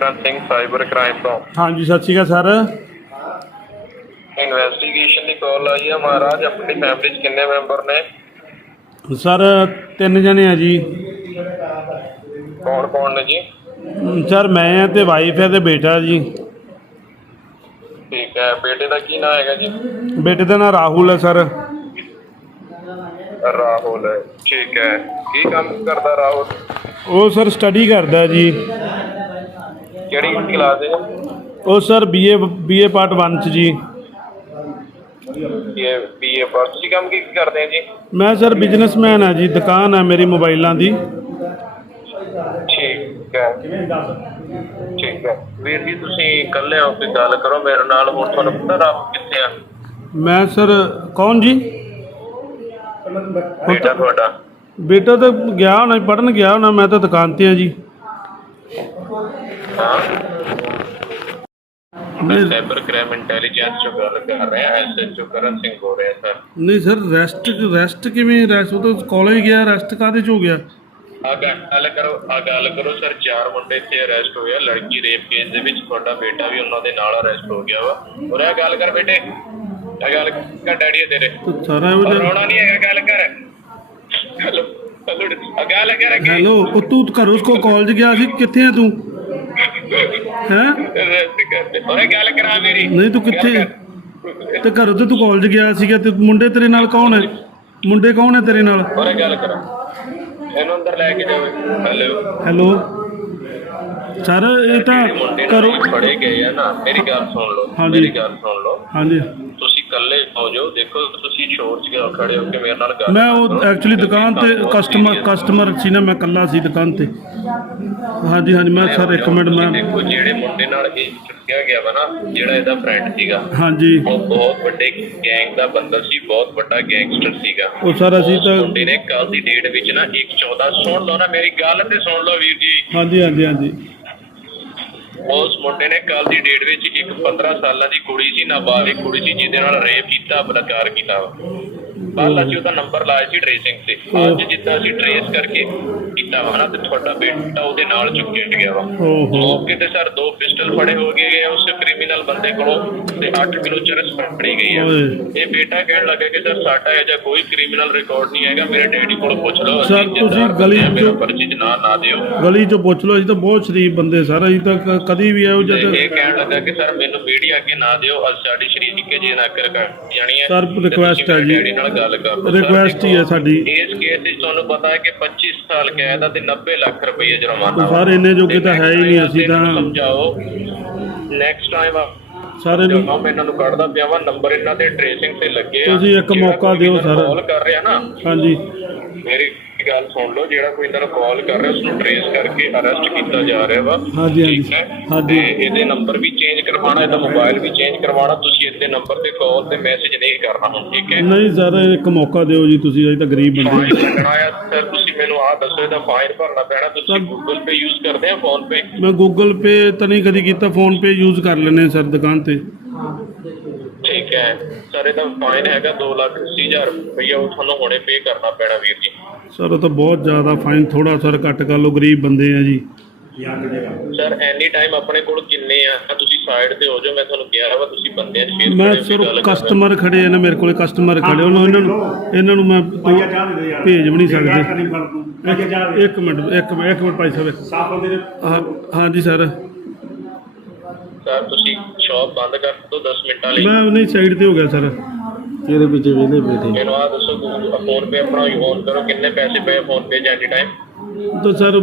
ਸਿਮਰਨ Singh cyber crime ਤੋਂ। ਹਾਂਜੀ ਸਤਿ ਸ਼੍ਰੀ ਅਕਾਲ ਸਰ। ਇਨਵੈਸਟੀਗੇਸ਼ਨ ਦੀ ਕਾਲ ਆਈ ਹੈ ਮਹਾਰਾਜ ਆਪਣੀ ਫੈਮਿਲੀ 'ਚ ਕਿੰਨੇ ਮੈਂਬਰ ਨੇ? ਸਰ ਤਿੰਨ ਜਣੇ ਆ ਜੀ। ਕੌਣ ਕੌਣ ਨੇ ਜੀ? ਸਰ ਮੈਂ ਆ ਤੇ ਵਾਈਫ ਹੈ ਤੇ ਬੇਟਾ ਜੀ। ਠੀਕ ਹੈ ਬੇਟੇ ਦਾ ਕੀ ਨਾਮ ਹੈਗਾ ਜੀ? ਬੇਟੇ ਦਾ ਨਾਮ ਰਾਹੁਲ ਹੈ ਸਰ। ਰਾਹੁਲ ਠੀਕ ਹੈ। ਕੀ ਕੰਮ ਕਰਦਾ ਰਾਹੁਲ? ਉਹ ਸਰ ਸਟੱਡੀ ਕਰਦਾ ਜੀ। ਕਿਹੜੀ ਕਲਾਸ ਹੈ? ਉਹ ਸਰ ਬੀਏ ਬੀਏ ਪਾਰਟ 1 ਚ ਜੀ। ਇਹ ਬੀਏ ਪਾਸ ਤੁਸੀਂ ਕੰਮ ਕੀ ਕਰਦੇ ਹੋ ਜੀ? ਮੈਂ ਸਰ ਬਿਜ਼ਨਸਮੈਨ ਆ ਜੀ ਦੁਕਾਨ ਹੈ ਮੇਰੀ ਮੋਬਾਈਲਾਂ ਦੀ। ਠੀਕ ਹੈ। ਠੀਕ ਹੈ। ਵੀਰ ਜੀ ਤੁਸੀਂ ਇਕੱਲੇ ਹੋ ਕੇ ਗੱਲ ਕਰੋ ਮੇਰੇ ਨਾਲ ਹੁਣ ਤੁਹਾਨੂੰ ਪਤਾ ਰਾਹੁਲ ਕਿੱਥੇ ਆ? ਮੈਂ ਸਰ ਕੌਣ ਜੀ? ਬੇਟਾ ਤੁਹਾਡਾ। ਬੇਟਾ ਤਾਂ ਗਿਆ ਹੋਣਾ ਪੜਨ ਗਿਆ ਹੋਣਾ ਮੈਂ ਤਾਂ ਦੁਕਾਨ ਤੇ ਆ ਜੀ। ਮੈਂ ਸਾਈਬਰ ਕ੍ਰਾਈਮ ਇੰਟੈਲੀਜੈਂਸ ਤੋਂ ਗੱਲ ਕਰ ਰਿਹਾ ਐਸਐਚਓ ਕਰਨ ਸਿੰਘ ਹੋ ਰਿਹਾ ਸਰ। ਨਹੀਂ ਸਰ ਰੈਸਟ ਰੈਸਟ ਕਿਵੇਂ ਰੈਸਟ? ਉਹ ਤਾਂ ਕਾਲਜ ਗਿਆ ਰੈਸਟ ਕਾਹਦੇ ਚ ਹੋ ਗਿਆ? ਆ ਗੱਲ ਕਰੋ ਆ ਗੱਲ ਕਰੋ ਸਰ ਚਾਰ ਮੁੰਡੇ ਇੱਥੇ ਅਰੈਸਟ ਹੋਏ ਆ ਲੜਕੀ ਰੇਪ ਕੇਸ ਦੇ ਵਿੱਚ ਤੁਹਾਡਾ ਬੇਟਾ ਵੀ ਉਹਨਾਂ ਦੇ ਨਾਲ ਅਰੈਸਟ ਹੋ ਗਿਆ ਵਾ। ਔਰ ਇਹ ਗੱਲ ਕਰ ਬੇਟੇ ਇਹ ਗੱਲ ਕਰ ਡੈਡੀ ਤੇਰੇ। ਤਾਂ ਸਾਰਾ ਜਿਹਾ ਰੋਣਾ ਨਹੀਂ ਹੈਗਾ ਗੱਲ ਕਰ। ਹੈਲੋ ਹੈਲੋ ਆ ਗੱਲ ਕਰ ਹੈਲੋ ਉਹ ਤੂੰ ਘਰੋਂ ਕੋ ਕਾਲਜ ਗਿਆ ਸੀ ਕਿੱਥੇ ਆ ਤੂੰ? ਹੈ? ਗੱਲ ਕਰਾ ਮੇਰੀ ਨਹੀਂ ਤੂੰ ਕਿੱਥੇ? ਤੇ ਘਰੋਂ ਤੇ ਤੂੰ ਕਾਲਜ ਗਿਆ ਸੀਗਾ ਤੇ ਮੁੰਡੇ ਤੇਰੇ ਨਾਲ ਕੌਣ ਹੈ? ਮੁੰਡੇ ਕੌਣ ਹੈ ਤੇਰੇ ਨਾਲ? ਇਹ ਗੱਲ ਕਰਾ। ਇਹਨੂੰ ਅੰਦਰ ਲੈ ਕੇ ਜਾਓ। ਹੈਲੋ। ਹੈਲੋ। ਸਰ ਇਹ ਤਾਂ ਜਿਹੜੇ ਮੁੰਡੇ ਨਾਲ ਫੜੇ ਗਏ ਆ ਨਾ ਮੇਰੀ ਗੱਲ ਸੁਣ ਲਓ ਹਾਂਜੀ। ਮੇਰੀ ਗੱਲ ਸੁਣ ਲਓ। ਹਾਂਜੀ। ਤੁਸੀਂ ਇਕੱਲੇ ਹੋ ਜਾਓ ਦੇਖੋ ਤੁਸੀਂ ਸ਼ੋਰ 'ਚ ਕਿਉਂ ਖੜੇ ਹੋ ਕੇ ਮੇਰੇ ਨਾਲ ਗੱਲ ਮੈਂ ਉਹ ਕਰੋ। ਐਕਚੁਅਲੀ ਕਿਉਂਕਿ ਦੁਕਾਨ ਤੇ ਕੰਮ ਬਹੁਤ ਕਸਟਮਰ serious ਆ। ਕਸਟਮਰ ਸੀ ਨਾ ਮੈਂ ਇਕੱਲਾ ਸੀ ਦੁਕਾਨ ਤੇ। ਹਾਂਜੀ ਹਾਂਜੀ ਮੈਂ ਸਰ ਇੱਕ ਮਿੰਟ ਤੁਸੀਂ ਮੈਂ ਦੇਖੋ ਜਿਹੜੇ ਮੁੰਡੇ ਨਾਲ ਇਹ ਚੁੱਕਿਆ ਗਿਆ ਵਾ ਨਾ ਜਿਹੜਾ ਇਹਦਾ ਫਰੈਂਡ ਸੀਗਾ। ਹਾਂਜੀ। ਉਹ ਬਹੁਤ ਵੱਡੇ ਗੈਂਗ ਦਾ ਬੰਦਾ ਸੀ ਬਹੁਤ ਵੱਡਾ ਗੈਂਗਸਟਰ ਸੀਗਾ। ਉਹ ਸਰ ਅਸੀਂ ਤਾਂ ਮੁੰਡੇ ਨੇ ਕੱਲ ਦੀ ਡੇਟ ਵਿੱਚ ਨਾ 114 ਸੁਣ ਲਓ ਨਾ ਮੇਰੀ ਗੱਲ ਤੇ ਸੁਣ ਲਓ ਵੀਰ ਜੀ। ਹਾਂਜੀ ਹਾਂਜੀ ਹਾਂਜੀ। ਮੁੰਡੇ ਨੇ ਕੱਲ ਦੀ ਡੇਟ ਵਿੱਚ ਇੱਕ 15 ਸਾਲਾਂ ਦੀ ਕੁੜੀ ਸੀ, ਨਾਬਾਲਿਗ ਕੁੜੀ ਸੀ, ਜਿਹਦੇ ਨਾਲ ਰੇਪ ਕੀਤਾ, ਬਲਾਤਕਾਰ ਕੀਤਾ। ਕੱਲ ਅਸੀਂ ਉਹਦਾ ਨੰਬਰ ਲਾਇਆ ਸੀ ਟ੍ਰੇਸਿੰਗ ਤੇ। ਅੱਜ ਜਿੱਦਾਂ ਅਸੀਂ ਟ੍ਰੇਸ ਕਰਕੇ ਕੀਤਾ ਵਾ ਨਾ ਤੇ ਤੁਹਾਡਾ ਬੇਟਾ ਉਹਦੇ ਨਾਲ ਚੁੱਕਿਆ ਗਿਆ ਵਾ। ਮੌਕੇ ਤੇ ਸਰ ਦੋ ਪਿਸਟਲ ਫੜੇ ਹੋ ਗਏ ਉਸ ਕ੍ਰਿਮੀਨਲ ਬੰਦੇ ਕੋਲੋਂ ਤੇ 8 ਕਿਲੋ ਚਰਸ ਫੜੀ ਗਈ ਆ। ਓਏ। ਇਹ ਬੇਟਾ ਕਹਿਣ ਲੱਗਾ ਕਿ ਸਰ ਸਾਡਾ ਇਹ ਜਿਹਾ ਕੋਈ ਕ੍ਰਿਮੀਨਲ ਰਿਕਾਰਡ ਨਹੀਂ ਹੈਗਾ ਮੇਰੇ ਡੈਡੀ ਕੋਲ ਪੁੱਛ ਲਓ ਅਸੀਂ ਤੁਸੀਂ ਜਿੱਦਾਂ ਗਲੀ ਚੋਂ- ਪਰਚੀ ਚ ਨਾਂ ਨਾ ਦਿਓ। ਗਲੀ ਚੋਂ ਪੁੱਛ ਲਓ ਅਸੀਂ ਤਾਂ ਬਹੁਤ ਸ਼ਰੀਫ ਬੰਦੇ ਸਰ ਅਸੀਂ ਤਾਂ ਕ- ਕਦੀ ਵੀ ਤੇ ਜਿਹਾ ਇਹ ਕਹਿਣ ਲੱਗਾ ਕਿ ਸਰ ਮੈਨੂੰ ਮੀਡੀਆ ਅੱਗੇ ਨਾ ਦਿਓ ਅੱਜ ਸਾਡੀ ਸ਼ਰੀਕੇ ਜੇ ਨਾ ਕਰ ਜਾਣੀ ਹੈ। ਤੁਸੀਂ request ਹੈ ਜੀ। ਨਾਲ ਗੱਲ ਕਰ ਲਓ Request ਹੀ ਹੈ ਸਾਡੀ। ਇਸ ਕੇਸ ਵਿੱਚ ਤੁਹਾਨੂੰ ਪਤਾ ਹੈ ਕਿ 25 ਸਾਲ ਕੈਦ ਆ ਤੇ 90 ਲੱਖ ਰੁਪਏ ਜੁਰਮਾਨਾ। ਸਰ ਇੰਨੇ ਜੋਗੇ ਤੇ ਹੈ ਹੀ ਨਹੀਂ ਅਸੀਂ ਤਾਂ ਸਮਝਾਓ ਨੈਕਸਟ ਟਾਈਮ ਸਾਰੇ ਨੂੰ ਜਦੋਂ ਮੈਂ ਇਹਨਾਂ ਨੂੰ ਕੱਢਦਾ ਪਿਆ ਵਾ ਨੰਬਰ ਇਹਨਾਂ ਦੇ ਟ੍ਰੇਸਿੰਗ ਤੇ ਲੱਗੇ ਆ ਤੁਸੀਂ ਇੱਕ ਜਿਹੜਾ ਮੌਕਾ ਕੋਈ ਦਿਓ ਮੈਨੂੰ sir। ਕਾਲ ਕਰ ਰਿਹਾ ਨਾ ਹਾਂਜੀ ਮੇਰੀ ਗੱਲ ਸੁਣ ਲਓ ਜਿਹੜਾ ਕੋਈ ਇਹਨਾਂ ਨੂੰ ਕਾਲ ਕਰ ਰਿਹਾ ਉਸ ਨੂੰ ਟ੍ਰੇਸ ਕਰਕੇ ਅਰੈਸਟ ਕੀਤਾ ਜਾ ਰਿਹਾ ਵਾ ਹਾਂਜੀ, ਹਾਂਜੀ। ਹੈ? ਹਾਂਜੀ। ਇਹਦੇ ਨੰਬਰ ਵੀ ਚੇਂਜ ਕਰਵਾਉਣਾ ਇਹਦਾ ਮੋਬਾਈਲ ਵੀ ਚੇਂਜ ਕਰਵਾਉਣਾ ਤੁਸੀਂ ਇਹਦੇ ਨੰਬਰ ਤੇ ਕਾਲ ਤੇ ਮੈਸੇਜ ਨਹੀਂ ਕਰਨਾ ਹੁਣ ਠੀਕ ਹੈ ਨਹੀਂ ਸਰ ਇੱਕ ਮੌਕਾ ਦਿਓ ਜੀ ਤੁਸੀਂ ਅਸੀਂ ਤਾਂ ਗਰੀਬ ਬੰਦੇ ਫਾਈਨ ਲੱਗਣਾ ਆ ਸਰ ਤੁਸੀਂ ਮੈਨੂੰ ਆਹ ਦੱਸੋ ਇਹਦਾ ਫਾਈਨ ਭਰਨਾ ਪੈਣਾ ਤੁਸੀਂ ਗੂਗਲ ਪੇ ਯੂਜ਼ ਕਰਦੇ ਆ ਫੋਨ ਪੇ ਮੈਂ ਗੂਗਲ ਪੇ ਤਾਂ ਨਹੀਂ ਕਦੀ ਕੀਤਾ ਫੋਨ ਪੇ ਯੂਜ਼ ਕਰ ਲੈਨੇ ਸਰ ਦੁਕਾਨ ਤੇ ਹੈ। ਸਰ ਇਹਦਾ ਫਾਈਨ ਹੈਗਾ 2 ਲੱਖ 80 ਹਜ਼ਾਰ ਰੁਪਈਆ ਉਹ ਤੁਹਾਨੂੰ ਹੁਣੇ ਪੇ ਕਰਨਾ ਪੈਣਾ ਵੀਰ ਜੀ। ਸਰ ਉਹ ਤਾਂ ਬਹੁਤ ਜ਼ਿਆਦਾ ਫਾਈਨ ਥੋੜਾ ਸਰ ਘੱਟ ਕਰ ਲਓ ਗਰੀਬ ਬੰਦੇ ਆ ਜੀ। ਸਰ ਐਨੀ ਟਾਈਮ ਆਪਣੇ ਕੋਲ ਕਿੰਨੇ ਆ? ਤੁਸੀਂ ਸਾਈਡ ਤੇ ਹੋ ਜਾਓ ਮੈਂ ਤੁਹਾਨੂੰ ਕਿਹਾ ਵਾ ਤੁਸੀਂ ਬੰਦਿਆਂ 'ਚ ਫੇਰ ਮੈਂ ਸਰ। ਕਸਟਮਰ ਖੜੇ ਆ ਨਾ ਮੇਰੇ ਕੋਲੇ ਕਸਟਮਰ ਖੜੇ ਉਹਨਾਂ ਇਹਨਾਂ ਨੂੰ ਇਹਨਾਂ ਨੂੰ ਮੈਂ ਭੇਜ ਵੀ ਨਹੀਂ ਸਕਦੇ। ਇੱਕ ਮਿੰਟ ਇੱਕ ਮਿੰਟ ਇੱਕ ਮਿੰਟ ਭਾਈ ਸਾਹਿਬ ਹਾਂ ਹਾਂਜੀ ਸਰ ਸਰ ਤੁਸੀਂ ਸ਼ਾਪ ਬੰਦ ਕਰ ਦਿਓ 10 ਮਿੰਟਾਂ ਲਈ ਮੈਂ ਨਹੀਂ ਸਾਈਡ ਤੇ ਹੋ ਗਿਆ ਸਰ। ਤੇਰੇ ਪਿੱਛੇ ਵੇਲੇ ਬੈਠੇ। ਮੈਨੂੰ ਆ ਦੱਸੋ ਫੋਨ ਪੇ ਆਪਣਾ ਯੂਜ਼ ਕਰੋ ਕਿੰਨੇ ਪੈਸੇ ਪਏ ਫੋਨ ਪੇ ਐਨੀ ਟਾਈਮ ਤਾਂ ਸਰ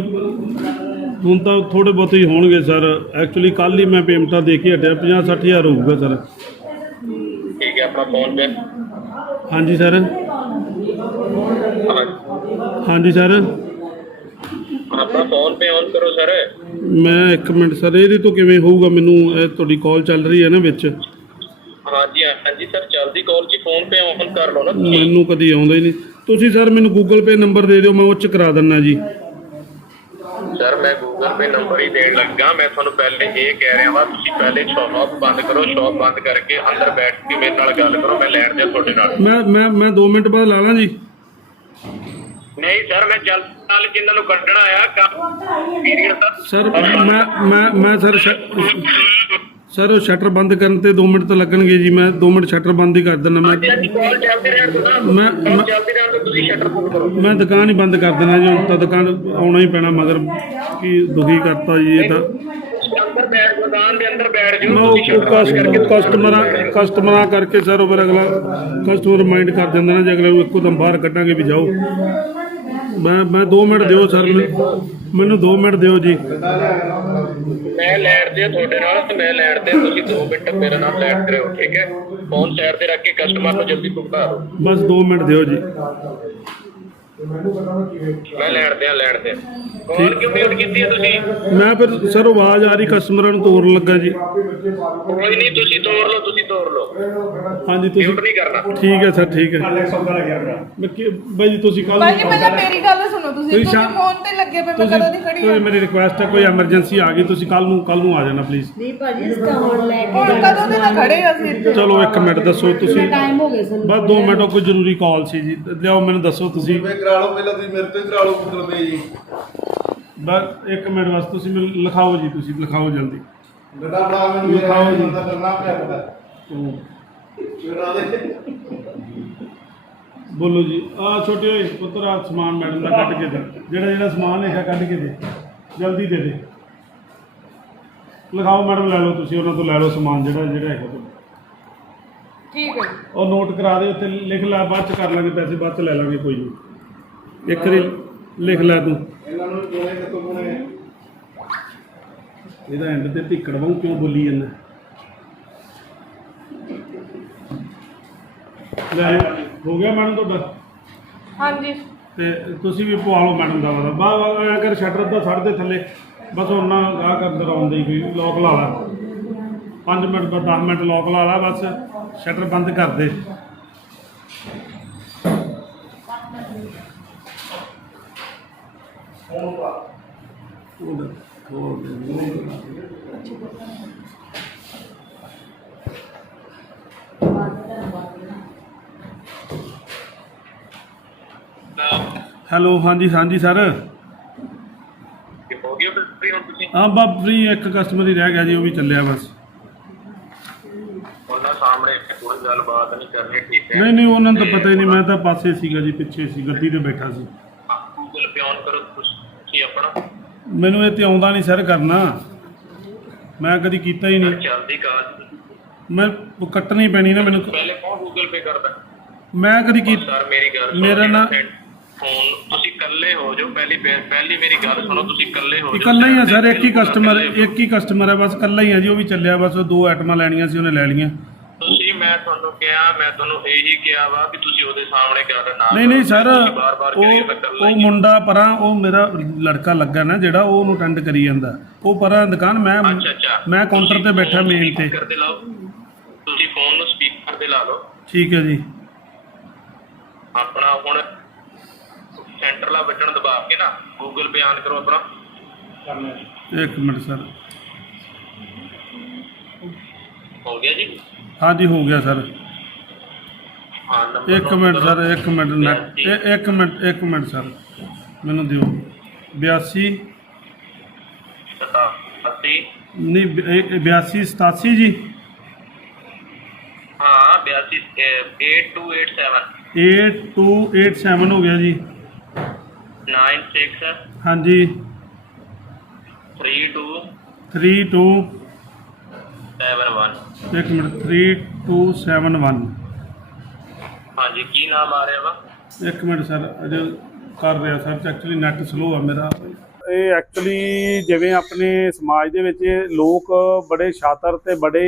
ਹੁਣ ਤਾਂ ਥੋੜੇ ਬਹੁਤੇ ਹੀ ਹੋਣਗੇ ਸਰ। ਐਕਚੁਅਲੀ ਕੱਲ ਹੀ ਮੈਂ ਪੇਮੈਂਟਾਂ ਦੇ ਕੇ ਹਟਿਆ 50 60 ਹਜ਼ਾਰ ਹੋਊਗਾ ਸਰ। ਠੀਕ ਹੈ ਆਪਣਾ ਫੋਨ ਪੇ? ਹਾਂਜੀ ਸਰ। ਹਾਂ, ਹਾਂਜੀ ਸਰ। ਆਪਣਾ ਫੋਨ ਪੇ ਔਨ ਕਰੋ ਸਰ। ਮੈਂ ਇੱਕ ਮਿੰਟ ਸਰ ਇਹਦੇ ਤੋਂ ਕਿਵੇਂ ਹੋਊਗਾ ਮੈਨੂੰ ਇਹ ਤੁਹਾਡੀ ਕਾਲ ਚੱਲ ਰਹੀ ਹੈ ਨਾ ਵਿੱਚ? ਹਾਂਜੀ ਹਾਂਜੀ ਸਰ ਜਲਦੀ ਕਾਲ 'ਚ ਫੋਨ ਪੇ ਔਨ ਕਰ ਲਓ ਨਾ ਤੁਸੀਂ। ਮੈਨੂੰ ਕਦੀ ਆਉਂਦਾ ਹੀ ਨਹੀਂ। ਤੁਸੀਂ ਸਰ ਮੈਨੂੰ ਗੂਗਲ ਪੇ ਨੰਬਰ ਦੇ ਦਿਓ ਮੈਂ ਉਹ 'ਚ ਕਰਾ ਦਿੰਨਾ ਜੀ। ਸਰ ਮੈਂ ਗੂਗਲ ਪੇ ਨੰਬਰ ਹੀ ਦੇਣ ਲੱਗਾ। ਮੈਂ ਤੁਹਾਨੂੰ ਪਹਿਲੇ ਇਹ ਕਹਿ ਰਿਹਾ ਵਾਂ ਤੁਸੀਂ ਪਹਿਲੇ ਸ਼ਾਪ ਬੰਦ ਕਰੋ। ਸ਼ਾਪ ਬੰਦ ਕਰਕੇ ਅੰਦਰ ਬੈਠ ਕੇ ਮੇਰੇ ਨਾਲ ਗੱਲ ਕਰੋ ਮੈਂ ਲੈਣ ਦਿਆਂ ਤੁਹਾਡੇ ਨਾਲ। ਮੈਂ ਮੈਂ ਮੈਂ 2 ਮਿੰਟ ਬਾਅਦ ਲਾ ਲਾਂ ਜੀ। ਨਹੀਂ ਸਰ ਮੈਂ ਚੱਲ ਨਾਲ ਜਿਨ੍ਹਾਂ ਨੂੰ ਕੱਢਣਾ ਆ ਕੰਮ ਪੀਰੀਅਡ ਦਾ। ਸਰ ਮੈਂ ਮੈਂ ਮੈਂ ਸਰ ਸਰ ਉਹ ਸ਼ਟਰ ਬੰਦ ਕਰਨ ਤੇ 2 ਮਿੰਟ ਤਾਂ ਲੱਗਣਗੇ ਜੀ ਮੈਂ 2 ਮਿੰਟ ਸ਼ਟਰ ਬੰਦ ਹੀ ਕਰ ਦਿੰਦਾ ਮੈਂ ਮੈਂ- ਦੁਕਾਨ ਹੀ ਬੰਦ ਕਰ ਦੇਣਾ ਜੀ ਹੁਣ ਤਾਂ ਦੁਕਾਨ ਆਉਣਾ ਹੀ ਪੈਣਾ ਮਗਰ ਕੀ ਦੁਖੀ ਕਰਤਾ ਜੀ ਇਹ ਤਾਂ ਮੈਂ ਕਸਟਮਰਾਂ ਕਸਟਮਰਾਂ ਕਰਕੇ ਸਰ ਉਹ ਅਗਲਾ ਕਸਟਮਰ ਮਾਈਂਡ ਕਰ ਦਿੰਦਾ ਨਾ ਜੇ ਅਗਲੇ ਨੂੰ ਇੱਕੋ ਦਮ ਬਾਹਰ ਕੱਢਾਂਗੇ ਵੀ ਜਾਓ। ਮੈਂ ਮੈਂ 2 ਮਿੰਟ ਦਿਓ ਸਰ ਮੈਨੂੰ- ਮੈਨੂੰ 2 ਮਿੰਟ ਦਿਓ ਜੀ। ਮੈਂ ਲੈਣ ਦੇ ਤੁਹਾਡੇ ਨਾਲ ਤੇ ਮੈਂ ਲੈਣ ਦੇ ਤੁਸੀਂ 2 ਮਿੰਟ ਮੇਰੇ ਨਾਲ ਲੈਣ ਕਰਿਓ ਠੀਕ ਹੈ? ਫੋਨ ਸਾਈਡ ਤੇ ਰੱਖ ਕੇ ਕਸਟਮਰ ਨੂੰ ਜਲਦੀ ਭੁਗਤਾ ਦਿਓ। ਬਸ 2 ਮਿੰਟ ਦਿਓ ਜੀ। ਮੈਂ ਲੈਣ ਦੇ ਲੈਣ ਦੇ ਕਾਲ ਕਿਉਂ ਮਿਊਟ ਕੀਤੀ ਹੈ ਤੁਸੀਂ? ਮੈਂ ਫਿਰ ਸਰ ਆਵਾਜ਼ ਆ ਰਹੀ ਕਸਟਮਰਾਂ ਨੂੰ ਤੋੜਨ ਲੱਗਾ ਜੀ। ਕੋਈ ਨਹੀਂ ਤੁਸੀਂ ਤੋੜ ਲਓ ਤੁਸੀਂ ਤੋੜ ਲਓ। ਹਾਂਜੀ ਤੁਸੀਂ ਮਿਊਟ ਨਹੀਂ ਕਰਨਾ। ਠੀਕ ਹੈ ਸਰ ਠੀਕ ਹੈ। ਮੈਂ ਕੀ- ਬਾਈ ਜੀ ਤੁਸੀਂ ਕੱਲ ਭਾਜੀ ਪਹਿਲਾਂ ਮੇਰੀ ਗੱਲ ਸੁਣੋ ਤੁਸੀਂ। ਤੁਸੀਂ ਤੁਸੀਂ ਫੋਨ ਤੇ ਲੱਗੇ ਪਏ ਮੈਂ ਤੁਸੀਂ ਕਦੋਂ ਦੀ ਖੜੀ ਕੋਈ ਹਾਂ? ਮੇਰੀ ਰਿਕੁਐਸਟ ਹੈ ਕੋਈ ਐਮਰਜੈਂਸੀ ਆ ਗਈ ਤੁਸੀਂ ਕੱਲ ਨੂੰ ਕੱਲ ਨੂੰ ਆ ਜਾਣਾ ਪਲੀਜ਼ ਨਹੀਂ ਭਾਜੀ ਇਸ ਤਾਂ ਹੁਣ ਲੈ ਕੇ ਕਦੋਂ ਦੇ ਤਾਂ ਖੜੇ ਹਾਂ ਅਸੀਂ? ਇੱਥੇ ਚਲੋ ਇੱਕ ਮਿੰਟ ਦੱਸੋ ਤੁਸੀਂ। ਟਾਈਮ ਹੋ ਗਿਆ ਸਾਨੂੰ ਬਸ 2 ਮਿੰਟ ਕੋਈ ਜ਼ਰੂਰੀ ਕਾਲ ਸੀ ਜੀ। ਲਿਆਓ ਮੈਨੂੰ ਦੱਸੋ ਤੁਸੀਂ। ਮੈਂ ਕਰਾ ਲਓ ਪਹਿਲਾਂ ਤੁਸੀਂ ਮੇਰੇ ਤੋਂ ਹੀ ਕਰਾ ਲਓ ਮਤਲਬ ਇਹ ਜੀ। ਬਸ ਇੱਕ ਮਿੰਟ ਬਸ ਤੁਸੀਂ ਮੈਨੂੰ ਲਿਖਾਓ ਜੀ ਤੁਸੀਂ ਲਿਖਾਓ ਜਲਦੀ। ਗੱਡਾ ਬਣਾ ਮੈਨੂੰ ਲਿਖਾਓ ਜੀ। ਬੰਦਾ ਕਰਨਾ ਪਿਆ ਪਤਾ। ਕਰਾ ਦੇ। ਬੋਲੋ ਜੀ ਆ ਛੋਟੇ ਹੋਏ ਪੁੱਤਰ ਆ ਸਮਾਨ ਮੈਡਮ ਦਾ ਕੱਢ ਕੇ ਦੇ। ਜਿਹੜਾ ਜਿਹੜਾ ਸਮਾਨ ਹੈਗਾ ਕੱਢ ਕੇ ਦੇ। ਜਲਦੀ ਦੇ ਦੇ। ਲਿਖਾਓ ਮੈਡਮ ਲੈ ਲਓ ਤੁਸੀਂ ਉਹਨਾਂ ਤੋਂ ਲੈ ਲਓ ਸਮਾਨ ਜਿਹੜਾ ਜਿਹੜਾ ਹੈਗਾ ਤੁਹਾਡਾ। ਠੀਕ ਹੈ ਜੀ। ਉਹ ਨੋਟ ਕਰਾ ਦੇ ਉੱਤੇ ਲਿਖ ਲੈ ਬਾਅਦ ਚ ਕਰ ਲਾਂਗੇ ਪੈਸੇ ਬਾਅਦ ਚ ਲੈ ਲਾਂਗੇ ਕੋਈ ਨਹੀਂ। ਇੱਕ ਵਾਰੀ ਲਿਖ ਲੈ ਤੂੰ। ਇਹਨਾਂ ਨੂੰ ਦੋਵੇਂ ਕਿਤੋਂ ਕੋਨੇ ਇਹਦਾ ਐਂਡ ਤੇ ਧਿੱਕੜ ਵਾਂਗ ਕਿਉਂ ਬੋਲੀ ਜਾਂਦਾ? ਲੈ ਹੋ ਗਿਆ ਮੈਡਮ ਤੁਹਾਡਾ? ਹਾਂਜੀ। ਤੇ ਤੁਸੀਂ ਵੀ ਪਵਾ ਲਓ ਮੈਡਮ ਦਾ ਵਾਦਾ। ਬਾ ਬਾ ਐਂ ਕਰ ਸ਼ਟਰ ਦਾ ਛੱਡ ਦੇ ਥੱਲੇ। ਬਸ ਉਹਨਾਂ ਗਾਹ ਕਰ ਦਰਾਉਣ ਦੀ ਕੋਈ ਲੋਕ ਲਾ ਲਾ। 5 ਮਿੰਟ ਬਾਅਦ 10 ਮਿੰਟ ਲੋਕ ਲਾ ਲਾ ਬਸ ਸ਼ਟਰ ਬੰਦ ਕਰ ਦੇ। ਹੈਲੋ ਹਾਂਜੀ ਹਾਂਜੀ ਸਰ। ਹੋ ਗਿਆ ਫਿਰ ਹੁਣ ਤੁਸੀਂ? ਹਾਂ ਬਾਬਰੀ ਇੱਕ ਕਸਟਮਰ ਹੀ ਰਹਿ ਗਿਆ ਜੀ ਉਹ ਵੀ ਚੱਲਿਆ ਬਸ। ਉਹਨਾਂ ਸਾਹਮਣੇ ਕੋਈ ਗੱਲਬਾਤ ਨਹੀਂ ਕਰਨੀ ਠੀਕ ਹੈ? ਨਹੀਂ ਨਹੀਂ ਉਹਨਾਂ ਨੂੰ ਤਾਂ ਪਤਾ ਹੀ ਨਹੀਂ ਮੈਂ ਤਾਂ ਪਾਸੇ ਸੀਗਾ ਜੀ ਪਿੱਛੇ ਸੀ ਗੱਡੀ ਤੇ ਬੈਠਾ ਸੀ ਗੂਗਲ ਪੇ ਆਨ ਕਰੋ ਤੁਸੀਂ ਆਪਣਾ ਮੈਨੂੰ ਇਹ ਤੇ ਆਉਂਦਾ ਨਹੀਂ ਸਰ ਕਰਨਾ। ਮੈਂ ਕਦੀ ਕੀਤਾ ਹੀ ਨਹੀਂ। ਚੱਲਦੀ ਕਾਲ। ਮੈਂ ਉਹ ਕੱਟਣੀ ਪੈਣੀ ਨਾ ਮੈਨੂੰ। ਪਹਿਲੇ ਕੌਣ ਗੂਗਲ ਪੇ ਕਰਦਾ? ਮੈਂ ਕਦੀ ਕੀ ਸਰ ਮੇਰੀ ਗੱਲ ਸੁਣੋ ਮੇਰਾ ਨਾ- ਫੋਨ ਤੁਸੀਂ ਇਕੱਲੇ ਹੋ ਜਾਓ। ਪਹਿਲੀ ਪਹਿਲੀ ਮੇਰੀ ਗੱਲ ਸੁਣੋ ਤੁਸੀਂ ਇਕੱਲੇ ਹੋ ਜਾਓ। ਇਕੱਲਾ ਹੀ ਆ ਸਰ ਇੱਕ ਹੀ ਕਸਟਮਰ। ਇੱਕ ਹੀ ਕਸਟਮਰ ਹੈ ਬਸ ਇਕੱਲਾ ਹੀ ਆ ਜੀ ਉਹ ਵੀ ਚੱਲਿਆ ਬਸ ਉਹ ਦੋ ਆਈਟਮਾਂ ਲੈਣੀਆਂ ਸੀ ਉਹਨੇ ਲੈ ਲਈਆਂ। ਤੁਸੀਂ ਮੈਂ ਤੁਹਾਨੂੰ ਕਿਹਾ ਮੈਂ ਤੁਹਾਨੂੰ ਇਹੀ ਕਿਹਾ ਵਾ ਕਿ ਤੁਸੀਂ ਉਹਦੇ ਸਾਹਮਣੇ ਗੱਲ ਨਾ ਨਹੀਂ ਨਹੀਂ ਸਰ ਉਹ ਉਹ ਮੁੰਡਾ ਪਰਾਂ ਉਹ ਮੇਰਾ ਲੜਕਾ ਲੱਗਾ ਨਾ ਜਿਹੜਾ ਉਹ ਉਹਨੂੰ ਅਟੈਂਡ ਕਰੀ ਜਾਂਦਾ। ਉਹ ਪਰਾਂ ਦੁਕਾਨ ਮੈਂ ਮੈਂ ਕਾਊਂਟਰ ਤੇ ਬੈਠਾ ਮੇਨ ਤੇ। ਤੁਸੀਂ ਫੋਨ ਨੂੰ ਸਪੀਕਰ ਤੇ ਲਾ ਲਓ। ਠੀਕ ਹੈ ਜੀ। ਆਪਣਾ ਹੁਣ ਸੈਂਟਰਲਾ ਬਟਨ ਦਬਾ ਕੇ ਨਾ ਗੂਗਲ ਪੇ ਆਨ ਕਰੋ ਆਪਣਾ। ਇੱਕ ਮਿੰਟ ਸਰ। ਹੋ ਗਿਆ ਜੀ? ਹਾਂਜੀ ਹੋ ਗਿਆ ਸਰ। ਹਾਂ ਨੰਬਰ ਇੱਕ ਮਿੰਟ ਸਰ ਇੱਕ ਮਿੰਟ ਨੈਟ ਇਹ- ਇੱਕ ਮਿੰਟ ਇੱਕ ਮਿੰਟ ਸਰ ਮੈਨੂੰ ਦਿਓ। 82 ਅੱਸੀ ਨਹੀਂ ਬ- ਇਹ- ਇਹ 82 87 ਜੀ। ਹਾਂ 82 8287 8287 ਹੋ ਗਿਆ ਜੀ। 96 ਹਾਂਜੀ। 32 32 71 ਇੱਕ ਮਿੰਟ 3271 ਹਾਂਜੀ ਕੀ ਨਾਮ ਆ ਰਿਹਾ ਵਾ? ਇੱਕ ਮਿੰਟ ਸਰ ਅਜੇ ਕਰ ਰਿਹਾ ਸਰ ਐਕਚੁਅਲੀ ਨੈਟ ਸਲੋ ਆ ਮੇਰਾ। ਇਹ ਐਕਚੁਅਲੀ ਜਿਵੇਂ ਆਪਣੇ ਸਮਾਜ ਦੇ ਵਿੱਚ ਲੋਕ ਬੜੇ ਸ਼ਾਤਰ ਤੇ ਬੜੇ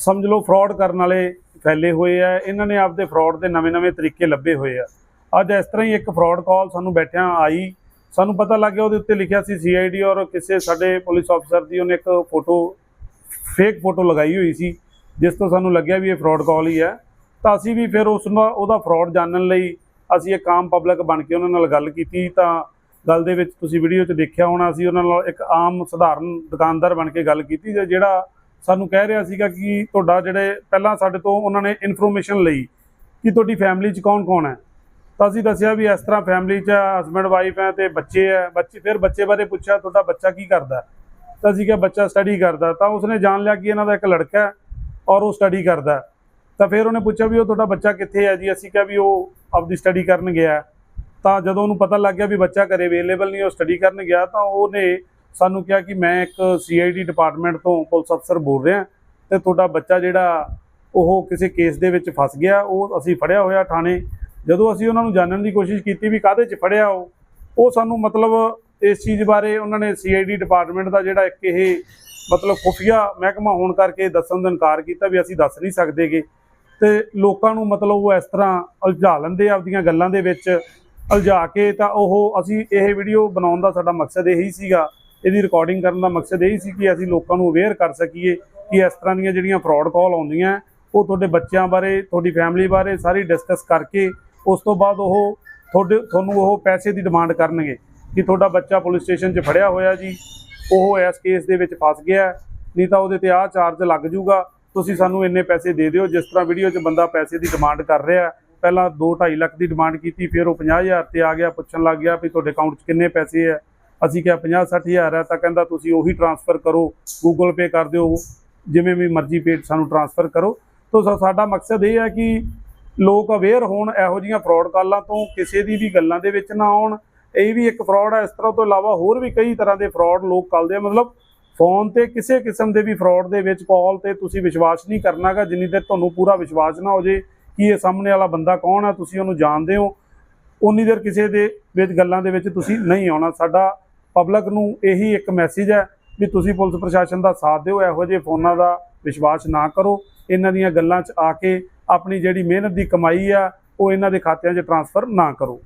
ਸਮਝ ਲਓ ਫਰਾਡ ਕਰਨ ਵਾਲੇ ਫੈਲੇ ਹੋਏ ਆ ਇਹਨਾਂ ਨੇ ਆਪਦੇ ਫਰਾਡ ਦੇ ਨਵੇਂ-ਨਵੇਂ ਤਰੀਕੇ ਲੱਭੇ ਹੋਏ ਆ। ਅੱਜ ਇਸ ਤਰ੍ਹਾਂ ਹੀ ਇੱਕ ਫਰਾਡ ਕਾਲ ਸਾਨੂੰ ਬੈਠਿਆਂ ਆਈ। ਸਾਨੂੰ ਪਤਾ ਲੱਗ ਗਿਆ ਉਹਦੇ ਉੱਤੇ ਲਿਖਿਆ ਸੀ ਸੀਆਈਡੀ ਔਰ ਕਿਸੇ ਸਾਡੇ ਪੁਲਿਸ ਅਫਸਰ ਦੀ ਉਹਨੇ ਇੱਕ ਫੋਟੋ ਫੇਕ ਫੋਟੋ ਲਗਾਈ ਹੋਈ ਸੀ, ਜਿਸ ਤੋਂ ਸਾਨੂੰ ਲੱਗਿਆ ਵੀ ਇਹ ਫਰਾਡ ਕਾਲ ਹੀ ਹੈ। ਤਾਂ ਅਸੀਂ ਵੀ ਫਿਰ ਉਸ ਦਾ ਉਹਦਾ ਫਰਾਡ ਜਾਣਨ ਲਈ ਅਸੀਂ ਇੱਕ ਆਮ ਪਬਲਿਕ ਬਣ ਕੇ ਉਹਨਾਂ ਨਾਲ ਗੱਲ ਕੀਤੀ। ਤਾਂ ਗੱਲ ਦੇ ਵਿੱਚ ਤੁਸੀਂ ਵੀਡੀਓ 'ਚ ਦੇਖਿਆ ਹੋਣਾ, ਅਸੀਂ ਉਹਨਾਂ ਨਾਲ ਇੱਕ ਆਮ ਸਧਾਰਨ ਦੁਕਾਨਦਾਰ ਬਣ ਕੇ ਗੱਲ ਕੀਤੀ, ਤੇ ਜਿਹੜਾ ਸਾਨੂੰ ਕਹਿ ਰਿਹਾ ਸੀਗਾ ਕਿ ਤੁਹਾਡਾ ਜਿਹੜੇ ਪਹਿਲਾਂ ਸਾਡੇ ਤੋਂ ਉਹਨਾਂ ਨੇ ਇਨਫੋਰਮੇਸ਼ਨ ਲਈ ਕਿ ਤੁਹਾਡੀ ਫੈਮਿਲੀ 'ਚ ਕੌਣ-ਕੌਣ ਹੈ। ਤਾਂ ਅਸੀਂ ਦੱਸਿਆ ਵੀ ਇਸ ਤਰ੍ਹਾਂ ਫੈਮਿਲੀ 'ਚ ਹਸਬੰਡ ਵਾਈਫ ਹੈ ਤੇ ਬੱਚੇ ਹੈ। ਬੱਚੇ ਫਿਰ ਬੱਚੇ ਬਾਰੇ ਪੁੱਛਿਆ, ਤੁਹਾਡਾ ਬੱਚਾ ਕੀ ਕਰਦਾ ਤਾਂ ਅਸੀਂ ਕਿਹਾ ਬੱਚਾ ਸਟੱਡੀ ਕਰਦਾ ਤਾਂ ਉਸਨੇ ਜਾਣ ਲਿਆ ਕਿ ਇਹਨਾਂ ਦਾ ਇੱਕ ਲੜਕਾ ਹੈ ਔਰ ਉਹ ਸਟੱਡੀ ਕਰਦਾ ਤਾਂ ਫਿਰ ਉਹਨੇ ਪੁੱਛਿਆ ਵੀ ਉਹ ਤੁਹਾਡਾ ਬੱਚਾ ਕਿੱਥੇ ਹੈ ਜੀ? ਅਸੀਂ ਕਿਹਾ ਵੀ ਉਹ ਆਪਦੀ ਸਟੱਡੀ ਕਰਨ ਗਿਆ ਤਾਂ ਜਦੋਂ ਉਹਨੂੰ ਪਤਾ ਲੱਗ ਗਿਆ ਵੀ ਬੱਚਾ ਘਰੇ ਅਵੇਲੇਬਲ ਨਹੀਂ, ਉਹ ਸਟੱਡੀ ਕਰਨ ਗਿਆ, ਤਾਂ ਉਹਨੇ ਸਾਨੂੰ ਕਿਹਾ ਕਿ ਮੈਂ ਇੱਕ ਸੀਆਈਡੀ ਡਿਪਾਰਟਮੈਂਟ ਤੋਂ ਪੁਲਿਸ ਅਫਸਰ ਬੋਲ ਰਿਹਾ ਤੇ ਤੁਹਾਡਾ ਬੱਚਾ ਜਿਹੜਾ ਉਹ ਕਿਸੇ ਕੇਸ ਦੇ ਵਿੱਚ ਫਸ ਗਿਆ, ਉਹ ਅਸੀਂ ਫੜਿਆ ਹੋਇਆ ਥਾਣੇ ਜਦੋਂ ਅਸੀਂ ਉਹਨਾਂ ਨੂੰ ਜਾਣਨ ਦੀ ਕੋਸ਼ਿਸ਼ ਕੀਤੀ ਵੀ ਕਾਹਦੇ 'ਚ ਫੜਿਆ ਉਹ ਉਹ ਸਾਨੂੰ ਮਤਲਬ ਇਸ ਚੀਜ਼ ਬਾਰੇ ਉਹਨਾਂ ਨੇ ਸੀਆਈਡੀ ਡਿਪਾਰਟਮੈਂਟ ਦਾ ਜਿਹੜਾ ਇੱਕ ਇਹ ਮਤਲਬ ਖੁਫੀਆ ਮਹਿਕਮਾ ਹੋਣ ਕਰਕੇ ਦੱਸਣ ਦਾ ਇਨਕਾਰ ਕੀਤਾ ਵੀ ਅਸੀਂ ਦੱਸ ਨਹੀਂ ਸਕਦੇਗੇ। ਤੇ ਲੋਕਾਂ ਨੂੰ ਮਤਲਬ ਉਹ ਇਸ ਤਰ੍ਹਾਂ ਉਲਝਾ ਲੈਂਦੇ ਆਪਦੀਆਂ ਗੱਲਾਂ ਦੇ ਵਿੱਚ, ਉਲਝਾ ਕੇ ਤਾਂ ਉਹ ਅਸੀਂ ਇਹ ਵੀਡੀਓ ਬਣਾਉਣ ਦਾ ਸਾਡਾ ਮਕਸਦ ਇਹੀ ਸੀਗਾ, ਇਹਦੀ ਰਿਕਾਰਡਿੰਗ ਕਰਨ ਦਾ ਮਕਸਦ ਇਹੀ ਸੀ ਕਿ ਅਸੀਂ ਲੋਕਾਂ ਨੂੰ ਅਵੇਅਰ ਕਰ ਸਕੀਏ ਕਿ ਇਸ ਤਰ੍ਹਾਂ ਦੀਆਂ ਜਿਹੜੀਆਂ ਫਰਾਡ ਕਾਲ ਆਉਂਦੀਆਂ, ਉਹ ਤੁਹਾਡੇ ਬੱਚਿਆਂ ਬਾਰੇ, ਤੁਹਾਡੀ ਫੈਮਿਲੀ ਬਾਰੇ ਸਾਰੀ ਡਿਸਕਸ ਕਰਕੇ ਉਸ ਤੋਂ ਬਾਅਦ ਉਹ ਤੁਹਾਡੇ ਤੁਹਾਨੂੰ ਉਹ ਪੈਸੇ ਦੀ ਡਿਮਾਂਡ ਕਰਨਗੇ ਕਿ ਤੁਹਾਡਾ ਬੱਚਾ ਪੁਲਿਸ ਸਟੇਸ਼ਨ 'ਚ ਫੜਿਆ ਹੋਇਆ ਜੀ, ਉਹ ਇਸ ਕੇਸ ਦੇ ਵਿੱਚ ਫਸ ਗਿਆ ਨਹੀਂ ਤਾਂ ਉਹਦੇ ਤੇ ਆਹ ਚਾਰਜ ਲੱਗ ਜਾਊਗਾ। ਤੁਸੀਂ ਸਾਨੂੰ ਇੰਨੇ ਪੈਸੇ ਦੇ ਦਿਓ, ਜਿਸ ਤਰ੍ਹਾਂ ਵੀਡੀਓ 'ਚ ਬੰਦਾ ਪੈਸੇ ਦੀ ਡਿਮਾਂਡ ਕਰ ਰਿਹਾ ਹੈ। ਪਹਿਲਾਂ 2.5 ਲੱਖ ਦੀ ਡਿਮਾਂਡ ਕੀਤੀ, ਫਿਰ ਉਹ 50000 ਤੇ ਆ ਗਿਆ, ਪੁੱਛਣ ਲੱਗ ਗਿਆ ਵੀ ਤੁਹਾਡੇ ਅਕਾਊਂਟ 'ਚ ਕਿੰਨੇ ਪੈਸੇ ਹੈ। ਅਸੀਂ ਕਿਹਾ 50 60000 ਹੈ, ਤਾਂ ਕਹਿੰਦਾ ਤੁਸੀਂ ਉਹੀ ਟ੍ਰਾਂਸਫਰ ਕਰੋ ਗੂਗਲ ਪੇ ਕਰ ਦਿਓ। ਜਿਵੇਂ ਵੀ ਮਰਜ਼ੀ ਪੇ ਸਾਨੂੰ ਟ੍ਰਾਂਸਫਰ ਕਰੋ। ਤਾਂ ਸਾਡਾ ਮਕਸਦ ਇਹ ਹੈ ਕਿ ਲੋਕ ਅਵੇਅਰ ਹੋਣ, ਇਹੋ ਜਿਹੀਆਂ ਫਰਾਡ ਕਾਲਾਂ ਤੋਂ ਕਿਸੇ ਦੀ ਵੀ ਗੱਲਾਂ ਦੇ ਵਿੱਚ ਨਾ ਆਉਣ। ਇਹ ਵੀ ਇੱਕ ਫਰਾਡ ਹੈ ਇਸ ਤਰ੍ਹਾਂ ਤੋਂ ਇਲਾਵਾ ਹੋਰ ਵੀ ਕਈ ਤਰ੍ਹਾਂ ਦੇ ਫਰਾਡ ਲੋਕ ਕਰਦੇ ਆ। ਮਤਲਬ ਫੋਨ ਤੇ ਕਿਸੇ ਕਿਸਮ ਦੇ ਵੀ ਫਰਾਡ ਦੇ ਵਿੱਚ ਕਾਲ ਤੇ ਤੁਸੀਂ ਵਿਸ਼ਵਾਸ ਨਹੀਂ ਕਰਨਾਗਾ, ਜਿੰਨੀ ਦੇਰ ਤੁਹਾਨੂੰ ਪੂਰਾ ਵਿਸ਼ਵਾਸ ਨਾ ਹੋ ਜੇ ਕਿ ਇਹ ਸਾਹਮਣੇ ਵਾਲਾ ਬੰਦਾ ਕੌਣ ਹੈ ਤੁਸੀਂ ਉਹਨੂੰ ਜਾਣਦੇ ਹੋ। ਉਨੀ ਦੇਰ ਕਿਸੇ ਦੇ ਵਿੱਚ ਗੱਲਾਂ ਦੇ ਵਿੱਚ ਤੁਸੀਂ ਨਹੀਂ ਆਉਣਾ। ਸਾਡਾ ਪਬਲਿਕ ਨੂੰ ਇਹੀ ਇੱਕ ਮੈਸੇਜ ਹੈ ਵੀ ਤੁਸੀਂ ਪੁਲਿਸ ਪ੍ਰਸ਼ਾਸਨ ਦਾ ਸਾਥ ਦਿਓ, ਇਹੋ ਜਿਹੇ ਫੋਨਾਂ ਦਾ ਵਿਸ਼ਵਾਸ ਨਾ ਕਰੋ। ਇਹਨਾਂ ਦੀਆਂ ਗੱਲਾਂ 'ਚ ਆ ਕੇ ਆਪਣੀ ਜਿਹੜੀ ਮਿਹਨਤ ਦੀ ਕਮਾਈ ਆ ਉਹ ਇਹਨਾਂ ਦੇ ਖਾਤਿਆਂ 'ਚ ਟ੍ਰਾਂਸਫਰ ਨਾ ਕਰੋ।